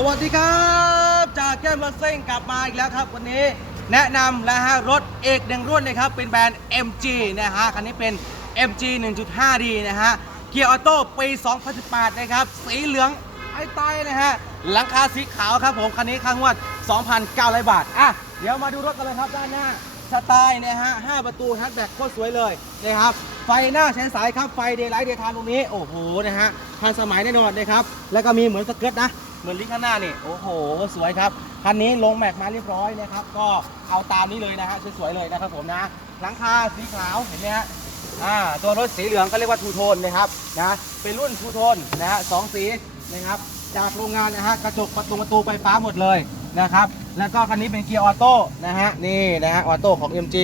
สวัสดีครับ จากแก้มรถเส้งกลับมาอีกแล้วครับ วันนี้แนะนำนะฮะรถเอกหนึ่งรุ่นเลยครับ เป็นแบรนด์ MG นะฮะคันนี้เป็น MG 1.5D นะฮะเกียร์ออโต้ปี 2018 นะครับ สีเหลืองไอ้ใต้นะฮะหลังคาสีขาวครับผม คันนี้ค่างวด 2,900 บาท อะ เดี๋ยวมาดูรถกันเลยครับด้านหน้า สไตล์นะฮะ5ประตูแฮัตแบ็กโคตรสวยเลยนะครับ ไฟหน้าใช้สายครับ ไฟเดย์ไลท์เดย์ทม์ตรงนี้ โอ้โห นะฮะ ทันสมัยแน่นอนนะครับ แล้วก็มีเหมือนสเกิร์ตนะ เหมือนลิข้างหน้านี่ โอ้โห สวยครับ คันนี้ลงแม็กมาเรียบร้อยนะครับ ก็เอาตามนี้เลยนะฮะ สวยๆเลยนะครับผมนะ หลังคาสีขาว เห็นไหมฮะอ่าตัวรถสีเหลืองก็เรียกว่าทูโทนนะครับนะ เป็นรุ่นทูโทนนะฮะสองสีนะครับ จากโรงงานนะฮะ กระจกประตูประตูไฟฟ้าหมดเลย นะครับ แล้วก็คันนี้เป็นเกียร์ออโต้นะฮะนี่นะฮะออโต้ของ MG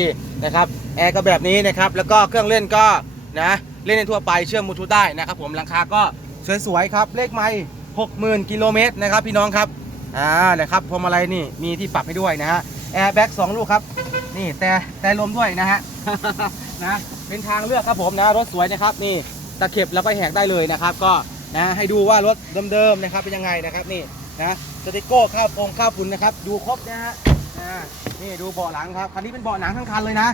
นะครับแอร์ก็แบบนี้นะครับแล้วก็เครื่องเล่นก็นะเล่นในทั่วไปเชื่อมบลูทูธได้นะครับ ผมหลังคาก็สวยๆครับ เลขไมล์60,000กิโลเมตรนะครับพี่น้องครับอ่านะครับพวงมาลัยนี่มีที่ปรับให้ด้วยนะฮะแอร์แบ็กสองลูกครับ นี่แต่แต่ลมด้วยนะฮะนะเป็นทางเลือกครับผมนะรถสวยนะครับนี่ตะเข็บแล้วก็แหกได้เลยนะครับ ก็นะให้ดูว่ารถเดิมๆนะครับเป็นยังไงนะครับนี่ นะสติกโก้ข้าวโปรงข้าวฝุ่นนะครับ ดูครบนะฮะนี่ดูเบาะหลังครับคันนี้เป็นเบาะหนังทั้งคันเลยนะ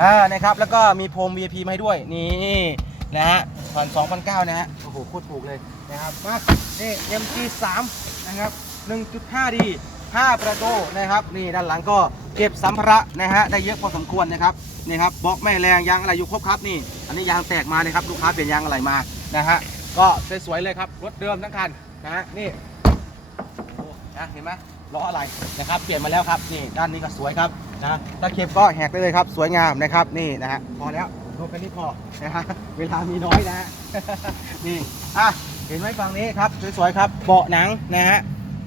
อ่านะครับแล้วก็มีพรม VIP มาให้ด้วยนี่นะฮะผ่อน2,009นะฮะโอ้โหโคตรถูกเลยนะครับมานี่ MG3 นะครับ 1.5D 5 ประตูนะครับนี่ด้านหลังก็เก็บสัมภาระนะฮะได้เยอะพอสมควรนะครับนี่ครับบล็อกแม่แรงยางอะไรอยู่ครบครับนี่ อันนี้ยางแตกมานะครับลูกค้าเปลี่ยนยางอะไรมานะฮะก็สวยๆเลยครับรถเดิมทั้งคันนะฮะนี่ นะเห็นไหมล้ออะไรนะครับ เปลี่ยนมาแล้วครับนี่ด้านนี้ก็สวยครับนะตะเข็บก็แหกได้เลยครับ สวยงามนะครับนี่นะฮะพอแล้วดูแค่นี้พอนะฮะเวลามีน้อยนะฮะนี่อะเห็นไหมฝั่งนี้ครับสวยๆครับเบาะหนังนะฮะ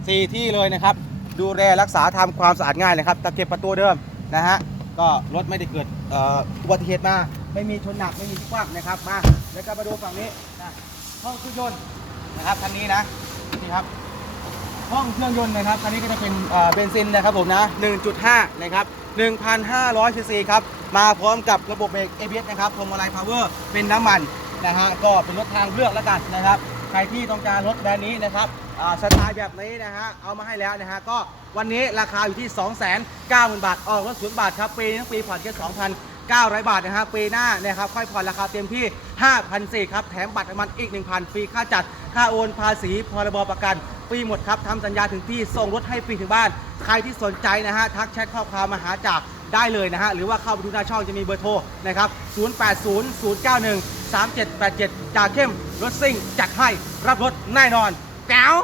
สี่ที่เลยนะครับ ดูแลรักษาทำความสะอาดง่ายเลยครับตะเข็บประตูเดิมนะฮะก็รถไม่ได้เกิดอุบัติเหตุมาไม่มีชนหนักไม่มีคว้างนะครับมาแล้วก็มาดูฝั่งนี้นะห้องเครื่องยนต์นะครับคันนี้นะนี่ครับ ห้องเครื่องยนต์นะครับคันนี้ก็จะเป็นเบนซินนะครับผมนะ 1.5 นะครับ 1,500ซีซีครับ มาพร้อมกับระบบเบรก ABS นะครับพวงมาลัยพาวเวอร์เป็นน้ำมันนะฮะ ก็เป็นรถทางเลือกแล้วกันนะครับ ใครที่ต้องการรถแบรนด์นี้นะครับสไตล์แบบนี้นะฮะ เอามาให้แล้วนะฮะ ก็วันนี้ราคาอยู่ที่ 290,000 บาท ออกรถศูนย์บาทครับ ปีทั้งปีผ่อนแค่2,900 บาทนะฮะปีหน้านะครับค่อยผ่อนราคาเต็มที่ 5,400ครับ แถมบัตรน้ำมันอีก 1,000 ฟรีค่าจัด ค่าโอนภาษีพรบประกัน ฟรีหมดครับทำสัญญาถึงที่ส่งรถให้ฟรีถึงบ้าน ใครที่สนใจนะฮะทักแชทข้อความมาหาจากได้เลยนะฮะหรือว่าเข้าไปดูหน้าช่องจะมีเบอร์โทรนะครับ 0800913787 จากเข้มรถซิ่งจัดให้รับรถแน่นอนแก้ว